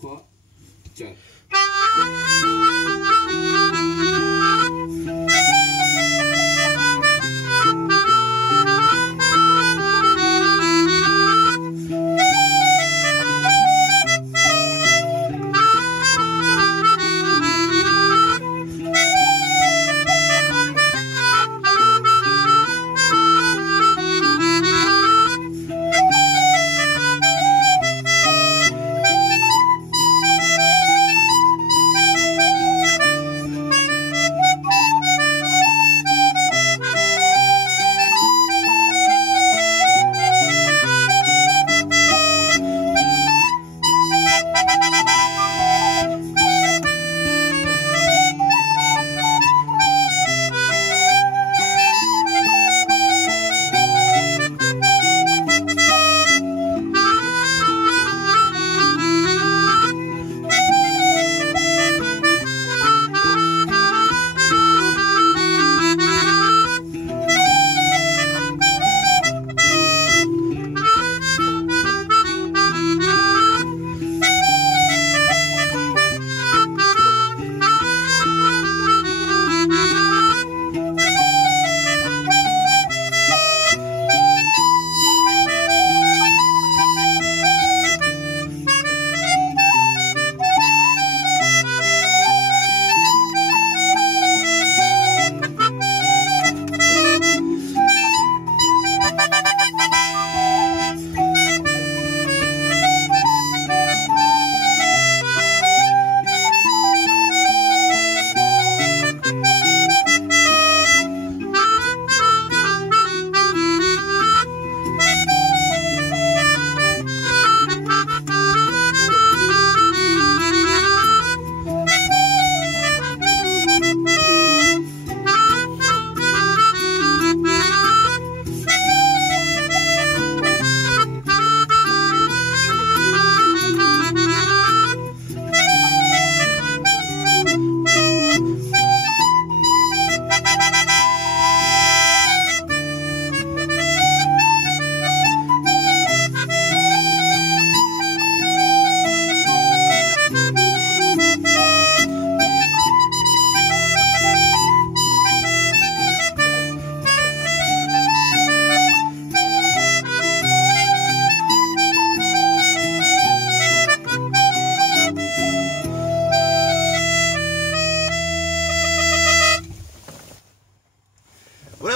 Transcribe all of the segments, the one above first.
3, 4.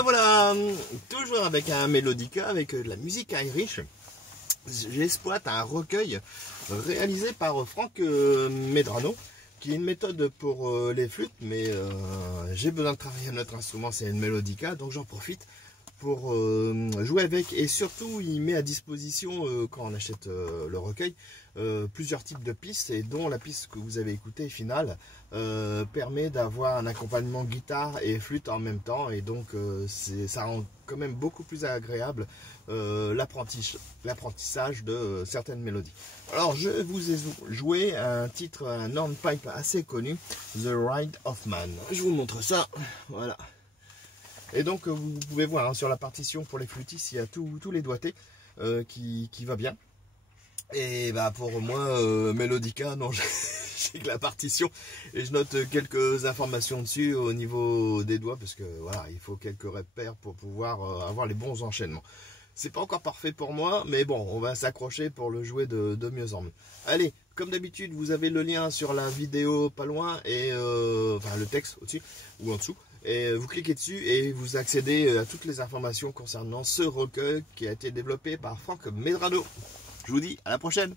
Voilà, toujours avec un mélodica, avec de la musique irish. J'exploite un recueil réalisé par Frank Medrano, qui est une méthode pour les flûtes, mais j'ai besoin de travailler un autre instrument, c'est une mélodica, donc j'en profite pour jouer avec. Et surtout, il met à disposition, quand on achète le recueil, plusieurs types de pistes, et dont la piste que vous avez écoutée finale permet d'avoir un accompagnement guitare et flûte en même temps, et donc ça rend quand même beaucoup plus agréable l'apprentissage de certaines mélodies. Alors je vous ai joué un titre, un hornpipe assez connu, The Ride of Man. Je vous montre ça, voilà. Et donc vous pouvez voir hein, sur la partition pour les flûtistes, il y a tous les doigtés qui va bien. Et bah pour moi, mélodica, non, j'ai que la partition et je note quelques informations dessus au niveau des doigts, parce que voilà, il faut quelques repères pour pouvoir avoir les bons enchaînements. C'est pas encore parfait pour moi, mais bon, on va s'accrocher pour le jouer de mieux en mieux. Allez, comme d'habitude, vous avez le lien sur la vidéo pas loin, et enfin le texte au-dessus ou en dessous. Et vous cliquez dessus et vous accédez à toutes les informations concernant ce recueil qui a été développé par Frank Medrano. Je vous dis à la prochaine.